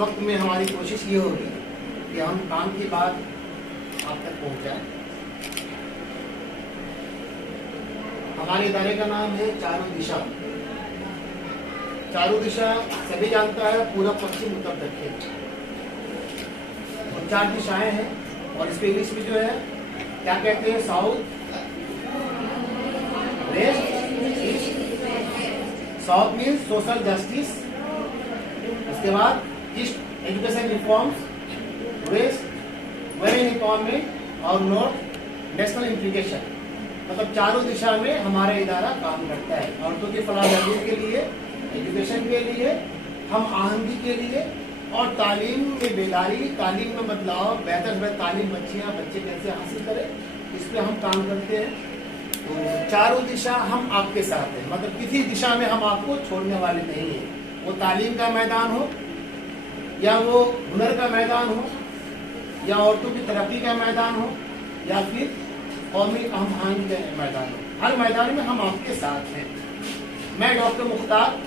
वक्त में हमारी कोशिश ये होगी कि हम काम की बात आप तक पहुंचाएं। हमारे इदारे का नाम है चारों दिशा। चारों दिशा सभी जानता है, पूर्व पश्चिम उत्तर दक्षिण, और 4 दिशाएं हैं। और इसको इंग्लिश में जो है क्या कहते हैं? South, west, east. South means social justice, उसके बाद east education reforms, west women empowerment, और नॉर्थ नेशनल इंटीग्रेशन। मतलब चारों दिशा में हमारा इदारा काम करता है। औरतों की फलाह के लिए, एजुकेशन के लिए, हम आहंगी के लिए, और तालीम में बेदारी, तालीम में बदलाव, बेहतर से बेहतर तालीम बच्चे कैसे हासिल करें, इस पे हम काम करते हैं। तो चारों दिशा हम आपके साथ हैं। मतलब किसी दिशा में हम आपको छोड़ने वाले नहीं हैं। वो तालीम का मैदान हो, या वो हुनर का मैदान हो, या औरतों की तरक्की का मैदान हो, या फिर कौमी अहम आहंगी का मैदान हो, हर मैदान में हम आपके साथ हैं। मैं डॉक्टर मुख्तार,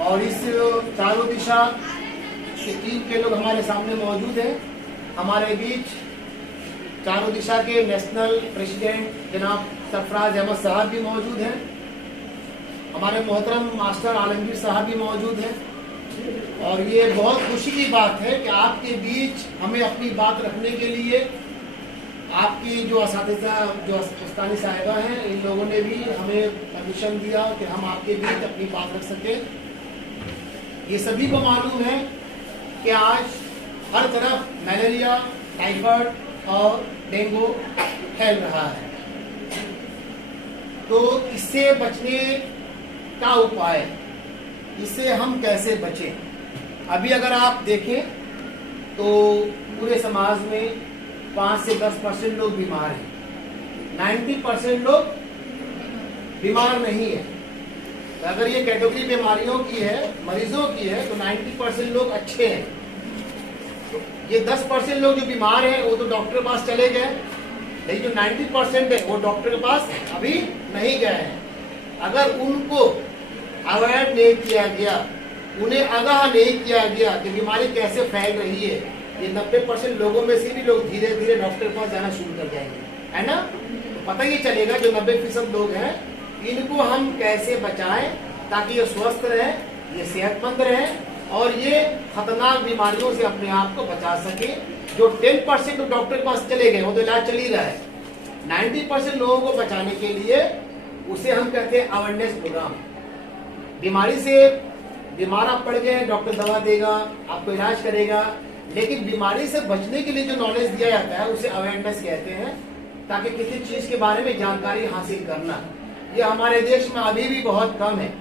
और इस चारों दिशा की टीम के लोग हमारे सामने मौजूद हैं। हमारे बीच चारों दिशा के नेशनल प्रेसिडेंट जनाब सरफराज अहमद साहब भी मौजूद हैं। हमारे मोहतरम मास्टर आलमगीर साहब भी मौजूद हैं। और ये बहुत खुशी की बात है कि आपके बीच हमें अपनी बात रखने के लिए आपकी जो असातिज़ा, जो उस्तानी साहिबा हैं, इन लोगों ने भी हमें परमिशन दिया कि हम आपके बीच अपनी बात रख सकें। ये सभी को मालूम है कि आज हर तरफ मलेरिया, टाइफाइड और डेंगू फैल रहा है। तो इससे बचने का उपाय, इससे हम कैसे बचें? अभी अगर आप देखें तो पूरे समाज में 5 से 10% लोग बीमार हैं, 90% लोग बीमार नहीं है। तो अगर ये कैटेगरी बीमारियों की है, मरीजों की है, तो 90% लोग अच्छे हैं। ये 10% लोग जो बीमार हैं वो तो डॉक्टर के पास चले गए, लेकिन जो 90% है वो डॉक्टर के पास अभी नहीं गए हैं। अगर उनको अवॉइड नहीं किया गया, उन्हें आगाह नहीं किया गया कि बीमारी कैसे फैल रही है, ये 90% लोगों में से भी लोग धीरे धीरे डॉक्टर के पास जाना शुरू कर जाएंगे, है ना? तो पता ही चलेगा जो 90% लोग हैं इनको हम कैसे बचाएं ताकि ये स्वस्थ रहे, ये सेहतमंद रहे, और ये खतरनाक बीमारियों से अपने आप को बचा सके। जो 10% डॉक्टर के पास चले गए वो तो इलाज चल ही रहा है। 90% लोगों को बचाने के लिए उसे हम कहते हैं अवेयरनेस प्रोग्राम। बीमारी से बीमार आप पड़ गए, डॉक्टर दवा देगा, आपको इलाज करेगा, लेकिन बीमारी से बचने के लिए जो नॉलेज दिया जाता है उसे अवेयरनेस कहते हैं, ताकि किसी चीज के बारे में जानकारी हासिल करना। ये हमारे देश में अभी भी बहुत कम है,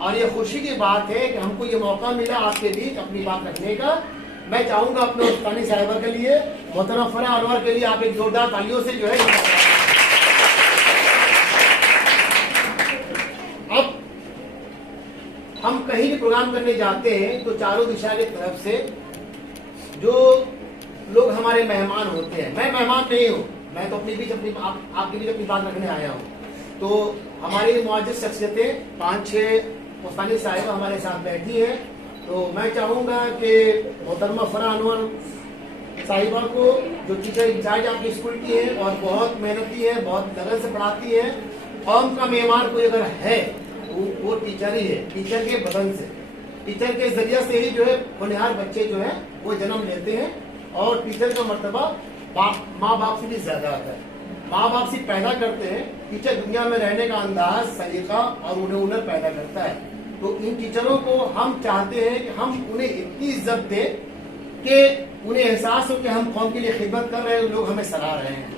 और ये खुशी की बात है कि हमको ये मौका मिला आपके बीच अपनी बात रखने का। मैं चाहूंगा अपने उस्तानी साहिबा के लिए, मोहतरम फराह अनवर के लिए आप एक जोरदार तालियों से जो है। अब हम कहीं भी प्रोग्राम करने जाते हैं तो चारों दिशा की तरफ से जो लोग हमारे मेहमान होते हैं, मैं मेहमान नहीं हूँ, मैं तो अपने बीच आपके बीच अपनी बात रखने आया हूँ। तो हमारी मुआज़्ज़िज़ शख्सियतें 5-6 उस्तानी साहिबा हमारे साथ बैठी हैं। तो मैं चाहूँगा कि मोहतरमा फराह अनवर साहिबा को, जो टीचर इंचार्ज आपकी स्कूल की है और बहुत मेहनती है, बहुत लगन से पढ़ाती है, कौम का मेहमान कोई अगर है वो टीचर ही है। टीचर के बदन से, टीचर के जरिए से ही जो है होनहार बच्चे जो है वो जन्म लेते हैं, और टीचर का मर्तबा माँ बाप से भी ज्यादा आता है। माँ बाप से पैदा करते हैं, टीचर दुनिया में रहने का अंदाज, सलीका और उन्हें हुनर पैदा करता है। तो इन टीचरों को हम चाहते हैं कि हम उन्हें इतनी इज्जत दें कि उन्हें एहसास हो कि हम कौम के लिए खिदमत कर रहे हैं, लोग हमें सराह रहे हैं।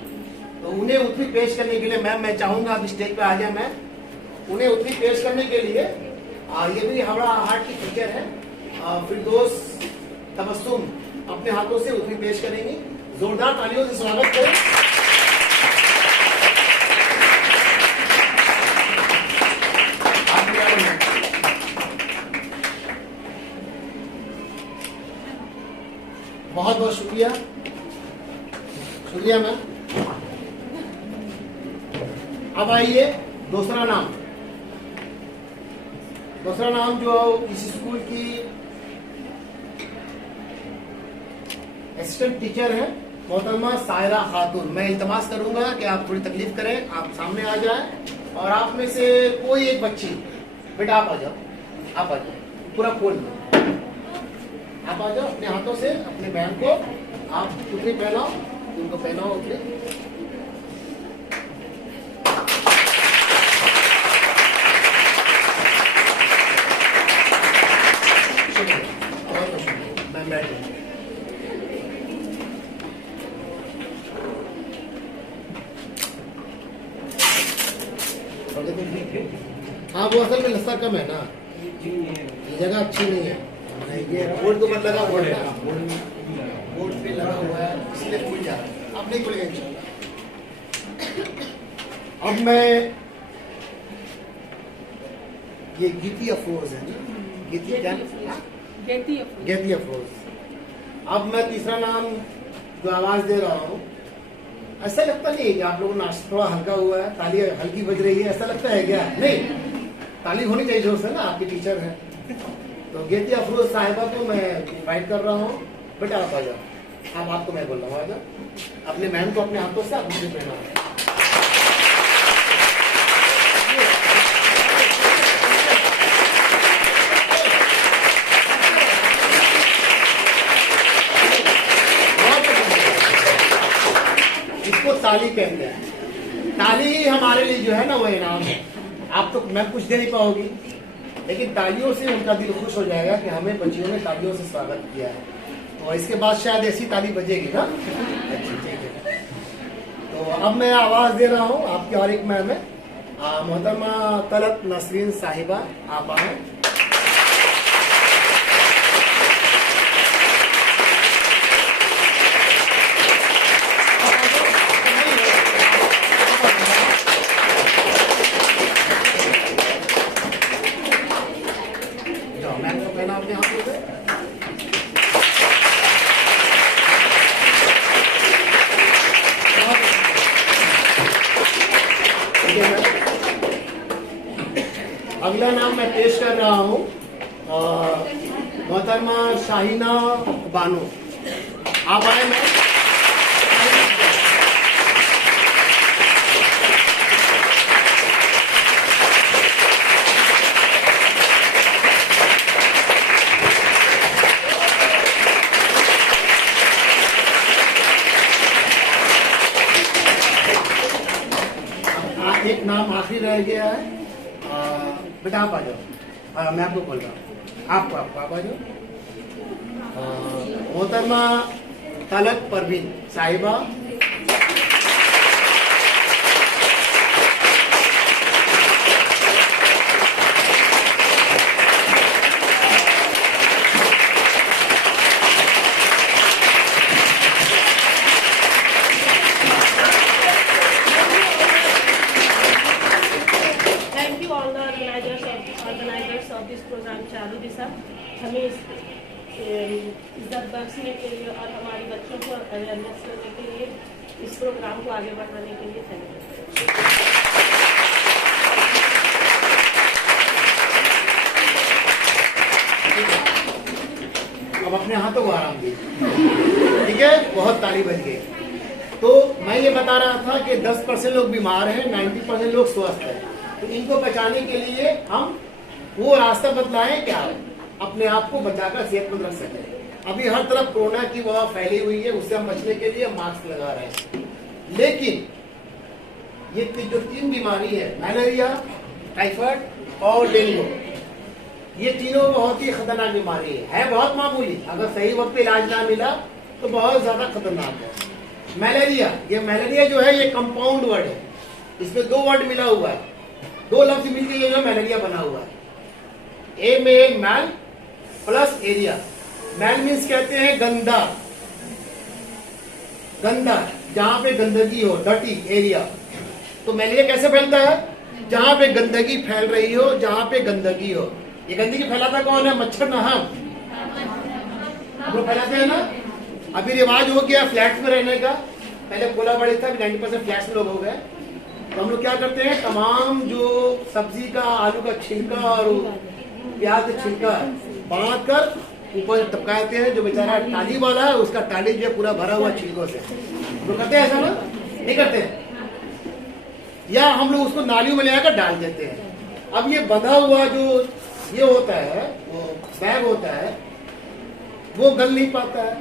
तो उन्हें उत्तरी पेश करने के लिए मैम मैं चाहूंगा अब स्टेज पे आ जाए। मैं उन्हें उत्तरी पेश करने के लिए ये भी हमारा हार्ट की टीचर है फिरदौस तबस्सुम अपने हाथों से उत्तरी पेश करेंगी। जोरदार तालियों से स्वागत करें। बहुत बहुत शुक्रिया, शुक्रिया मैम। अब आइए दूसरा नाम जो इस स्कूल की असिस्टेंट टीचर हैं मोहतरमा सायरा खातून। मैं इल्तमास करूंगा कि आप थोड़ी तकलीफ करें, आप सामने आ जाएं और आप में से कोई एक बच्ची, बेटा आप आ जाओ, आप आ जाओ, पूरा खोल दो, आप आ जाओ। अपने हाथों से अपने बहन को आप टुकड़ी पहनाओ, उनको पहनाओ उतरे। मैं बैठ हाँ, वो असल में लस्सा कम है ना, ये जगह अच्छी नहीं है, ये बोर्ड तो मत लगा, बोर्ड पे लगा हुआ है इसलिए खुल जा रहा है, अब नहीं खुलेगा इंशाल्लाह। अब मैं ये गीती अफरोज है, गीती अफरोज। अब मैं तीसरा नाम जो आवाज दे रहा हूँ, ऐसा लगता नहीं है कि आप लोगों को नाश्ता थोड़ा हल्का हुआ है, ताली हल्की बज रही है, ऐसा लगता है क्या? नहीं, ताली होनी चाहिए जोर से ना, आपके टीचर हैं। तो गीती अफरोज साहिबा को मैं इनवाइट कर रहा हूँ, बेटा आप आ जाओ, आपको मैं बोल रहा हूँ आ जाओ, अपने बहन को अपने हाथों से आप मुझे पहना। इसको ताली कहते हैं। ताली ही हमारे लिए जो है ना वो इनाम है। आप तो मैं कुछ दे नहीं पाओगी, लेकिन तालियों से उनका दिल खुश हो जाएगा कि हमें बच्चियों ने तालियों से स्वागत किया है। तो इसके बाद शायद ऐसी ताली बजेगी ना। ठीक है, तो अब मैं आवाज दे रहा हूँ आपकी और एक मैम है, मोहतरमा तलत नसरीन साहिबा, आप आए। अगला नाम मैं पेश कर रहा हूँ मोहतरमा शाहीना बानो, आप आए। मैं एक नाम आखिरी रह गया है, बेटा आप आ जाओ, मैं आपको बोल रहा हूँ, आप आ जाओ। मोहतरमा तलत परवीन साहिबा, चालू दिशा हमें इज्जत बख्शने के लिए और हमारी बच्चों को अवेयरनेस करने के लिए, इस प्रोग्राम को आगे बढ़ाने के लिए थैंक यू। अब अपने हाथों को आराम दीजिए, ठीक है, बहुत ताली बज गई। तो मैं ये बता रहा था कि 10% लोग बीमार हैं, 90% लोग स्वस्थ हैं। तो इनको बचाने के लिए हम वो रास्ता बतलाएं क्या अपने आप को बचाकर सेहतमंद रख सके। अभी हर तरफ कोरोना की वबा फैली हुई है, उससे हम बचने के लिए मास्क लगा रहे हैं। लेकिन ये जो 3 बीमारी है, मलेरिया, टाइफाइड और डेंगू, ये तीनों बहुत ही खतरनाक बीमारी है बहुत मामूली, अगर सही वक्त पे इलाज ना मिला तो बहुत ज्यादा खतरनाक है। मलेरिया, ये मलेरिया जो है ये कंपाउंड वर्ड है, इसमें 2 वर्ड मिला हुआ है, 2 लफ्ज मिलकर ये जो मलेरिया बना हुआ है। ए में मैल प्लस एरिया। मैल मीन्स कहते हैं गंदा, गंदा जहां पे गंदगी हो, डर्टी एरिया। तो मलेरिया कैसे फैलता है? जहां पे गंदगी फैल रही हो, जहां पे गंदगी हो। ये गंदगी फैलाता कौन है? मच्छर ना, हम लोग फैलाते हैं ना। अभी रिवाज हो गया फ्लैट्स में रहने का, पहले खोला बड़ी था, 90% फ्लैट्स में लोग हो गए। तो हम लोग क्या करते हैं, तमाम जो सब्जी का, आलू का छिलका और प्याज का छिलका बांध कर ऊपर टपकाते हैं, जो बेचारा टाली वाला है उसका टाली जो है पूरा भरा हुआ छिलकों से। तो करते हैं ऐसा ना, नहीं करते हैं? या हम लोग उसको नालियों में ले आकर डाल देते हैं। अब ये बंधा हुआ जो ये होता है, वो बैग होता है, वो गल नहीं पाता है,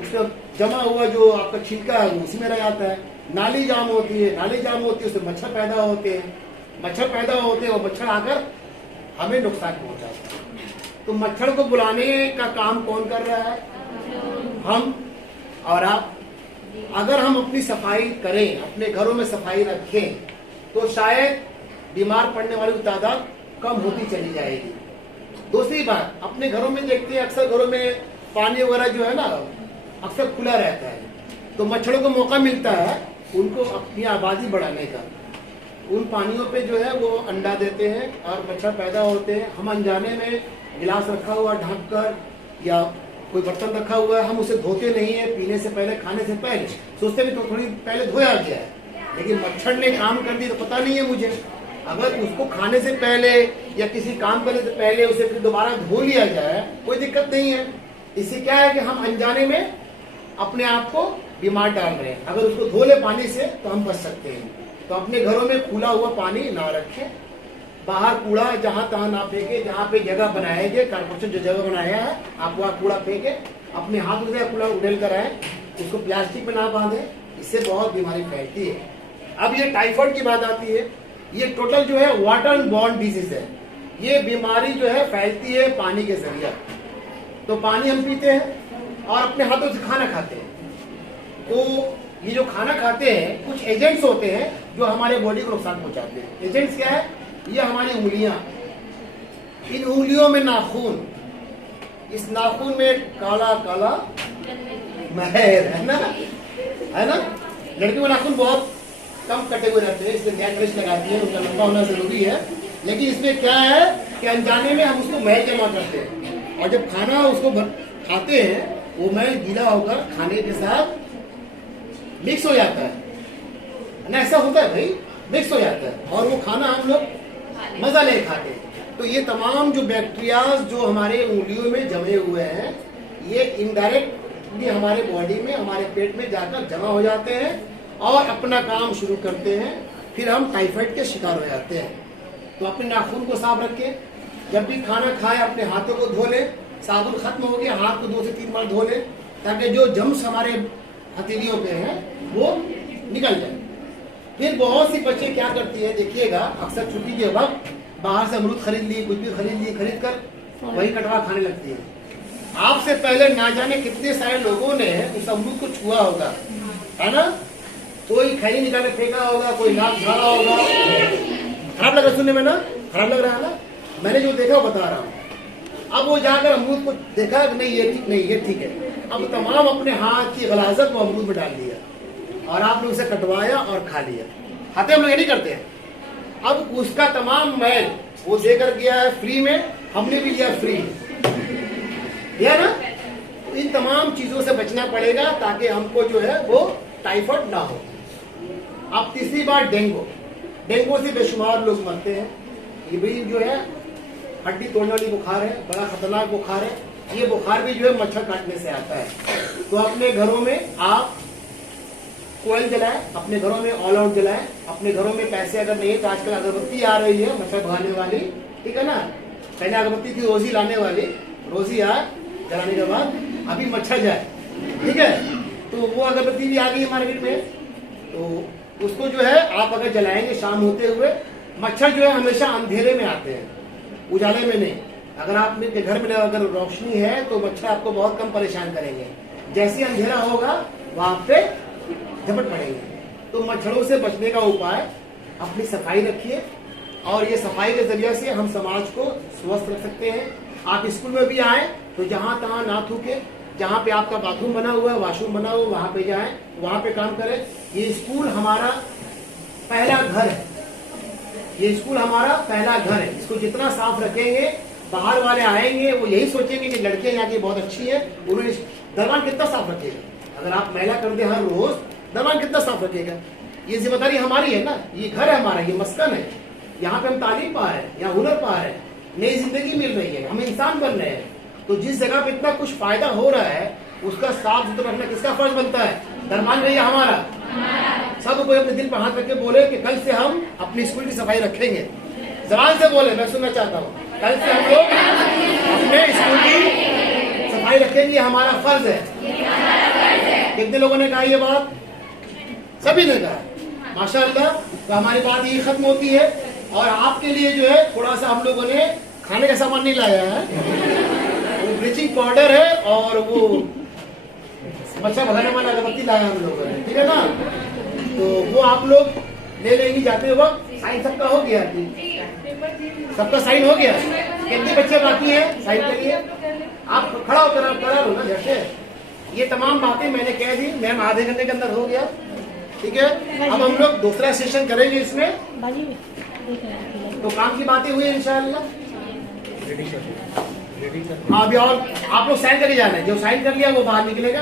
उसका जमा हुआ जो आपका छिलका है वो उसी में रह जाता है। नाली जाम होती है, नाली जाम होती है, उससे मच्छर पैदा होते हैं, मच्छर पैदा होते हैं, वो मच्छर आकर हमें नुकसान पहुंचाता है। तो मच्छर को बुलाने का काम कौन कर रहा है? हम और आप। अगर हम अपनी सफाई करें, अपने घरों में सफाई रखें, तो शायद बीमार पड़ने वालों की तादाद कम होती चली जाएगी। दूसरी बात, अपने घरों में देखते हैं अक्सर घरों में पानी वगैरह जो है ना अक्सर खुला रहता है, तो मच्छरों को मौका मिलता है उनको अपनी आबादी बढ़ाने का। उन पानियों पे जो है वो अंडा देते हैं और मच्छर पैदा होते हैं। हम अनजाने में गिलास रखा हुआ ढक कर या कोई बर्तन रखा हुआ है, हम उसे धोते नहीं है, पीने से पहले, खाने से पहले सोचते भी तो थोड़ी पहले धोया गया है, लेकिन मच्छर ने काम कर दी तो पता नहीं है मुझे। अगर उसको खाने से पहले या किसी काम करने से पहले उसे फिर दोबारा धो लिया जाए, कोई दिक्कत नहीं है। इससे क्या है कि हम अनजाने में अपने आप को बीमार डाल रहे हैं। अगर उसको धो ले पानी से तो हम बच सकते हैं। तो अपने घरों में खुला हुआ पानी ना रखें, बाहर कूड़ा जहां तहां ना फेंके। जहां पे जगह बनाए गए, कारपोरेशन जो जगह बनाया है, आप वहाँ कूड़ा फेंके, अपने हाथ से कूड़ा उड़ेल कर आए, उसको प्लास्टिक में ना बांधे, इससे बहुत बीमारी फैलती है। अब ये टाइफाइड की बात आती है, ये टोटल जो है वाटर बॉर्न डिजीज है। ये बीमारी जो है फैलती है पानी के जरिए। तो पानी हम पीते हैं और अपने हाथों से खाना खाते हैं, तो ये जो खाना खाते हैं कुछ एजेंट्स होते हैं जो हमारे बॉडी को नुकसान पहुंचाते हैं। एजेंट्स क्या है? ये हमारी उंगलियां, इन उंगलियों में नाखून, इस नाखून में काला काला महर है ना, है ना। लड़कियों के नाखून बहुत कम कटे हुए रहते हैं, इसलिए नेल पॉलिश लगाती है, उनका लंबा होना जरूरी है। लेकिन इसमें क्या है कि अनजाने में हम उसको मैल जमा करते हैं, और जब खाना उसको खाते हैं वो मैल गीला होकर खाने के साथ मिक्स हो जाता है ना। ऐसा होता है भाई, मिक्स हो जाता है और वो खाना हम लोग मजा ले खाते हैं। तो ये तमाम जो बैक्टीरियाज जो हमारे उंगलियों में जमे हुए हैं, ये इनडायरेक्टली हमारे बॉडी में, हमारे पेट में जाकर जमा हो जाते हैं और अपना काम शुरू करते हैं। फिर हम टाइफाइड के शिकार हो जाते हैं। तो अपने नाखून को साफ रखें, जब भी खाना खाए अपने हाथों को धो लें, साबुन खत्म हो गया हाथ को 2 से 3 बार धो लें, ताकि जो जम्स हमारे हथेलियों पे हैं वो निकल जाए। फिर बहुत सी बच्चे क्या करती है, देखिएगा अक्सर छुट्टी के वक्त बाहर से अमरूद खरीद ली, कुछ भी खरीद ली, खरीद कर वही कटवा खाने लगती है। आपसे पहले ना जाने कितने सारे लोगों ने उस अमरूद को छुआ होगा, है ना। कोई खैनी निकाल के फेंका होगा, कोई नाक झाड़ा होगा। खराब लग रहा सुनने में ना, खराब लग रहा है ना। मैंने जो देखा बता रहा हूँ। अब वो जाकर अमरूद को देखा कि नहीं ये ठीक नहीं, ये ठीक है। अब तमाम अपने हाथ की गलाजत को अमरूद में डाल दिया और आपने उसे कटवाया और खा लिया। खाते हम लोग ये नहीं करते हैं। अब उसका तमाम मैल वो देकर गया है फ्री में, हमने भी लिया फ्री में, या ना। तो इन तमाम चीजों से बचना पड़ेगा ताकि हमको जो है वो टाइफाइड ना हो। अब तीसरी बात, डेंगू। डेंगू से बेशुमार लोग मरते हैं। ये भी जो है हड्डी तोड़ने वाली बुखार है, बड़ा खतरनाक बुखार है। ये बुखार भी जो है मच्छर काटने से आता है। तो अपने घरों में आप कोयल जलाएं, अपने घरों में ऑल आउट जलाएं। अपने घरों में पैसे अगर नहीं है तो आजकल अगरबत्ती आ रही है मच्छर भगाने वाली, ठीक है ना। पहले अगरबत्ती थी रोजी लाने वाली, रोजी आए जलाने के बाद अभी मच्छर जाए, ठीक है। तो वो अगरबत्ती भी आ गई है मार्केट में, तो उसको जो है आप अगर जलाएंगे शाम होते हुए, मच्छर जो है हमेशा अंधेरे में आते हैं, उजाले में नहीं। अगर आपके घर में अगर रोशनी है तो मच्छर आपको बहुत कम परेशान करेंगे। जैसे अंधेरा होगा वहां पे झपट पड़ेंगे। तो मच्छरों से बचने का उपाय, अपनी सफाई रखिए, और ये सफाई के जरिए से हम समाज को स्वस्थ रख सकते हैं। आप स्कूल में भी आए तो जहां तहां ना थूके, जहां पे आपका बाथरूम बना हुआ है, वॉशरूम बना हुआ है, वहां पे जाएं, वहां पे काम करें। ये स्कूल हमारा पहला घर है, ये स्कूल हमारा पहला घर है। इसको जितना साफ रखेंगे, बाहर वाले आएंगे वो यही सोचेंगे कि लड़कियां यहाँ की बहुत अच्छी है। उन्होंने दरवान कितना साफ रखेगा, अगर आप मैला कर दे हर रोज, दरवान कितना साफ रखेगा। ये जिम्मेदारी हमारी है ना, ये घर है हमारा, ये मस्कन है, यहाँ पे हम तालीम पा रहे हैं, यहाँ हुनर पा रहे हैं, नई जिंदगी मिल रही है, हम इंसान बन रहे हैं। तो जिस जगह पे इतना कुछ फायदा हो रहा है उसका साफ सुथरा रखना किसका फर्ज बनता है? दरमान भैया हमारा। सब कोई अपने दिल पर हाथ रख के बोले कि कल से हम अपनी स्कूल की सफाई रखेंगे। जबान से बोले, मैं सुनना चाहता हूँ। कल से हम लोग अपने स्कूल की सफाई रखेंगे, हमारा फर्ज है। कितने लोगों ने कहा ये बात? सभी ने कहा, माशाअल्लाह। तो हमारी बात ये खत्म होती है। और आपके लिए जो है थोड़ा सा हम लोगों ने खाने का सामान नहीं लाया है, वो ब्लीचिंग पाउडर है और वो मच्छर भगाने वाला अगरबत्ती लाया हम लोगों ने, ठीक है ना? तो वो आप लोग ले लेंगे जाते वक्त। साइन सबका हो गया? सबका साइन हो गया? कितने बच्चे बाकी हैं साइन के लिए? आप खड़ा होकर करा लो ना। जैसे ये तमाम बातें मैंने कह दी, मैम आधे घंटे के अंदर हो गया, ठीक है? अब हम लोग दूसरा सेशन करेंगे इसमें। तो काम की बातें हुई इंशाअल्लाह। हाँ, अभी और आप लोग साइन करके जाना है। जो साइन कर लिया वो बाहर निकलेगा।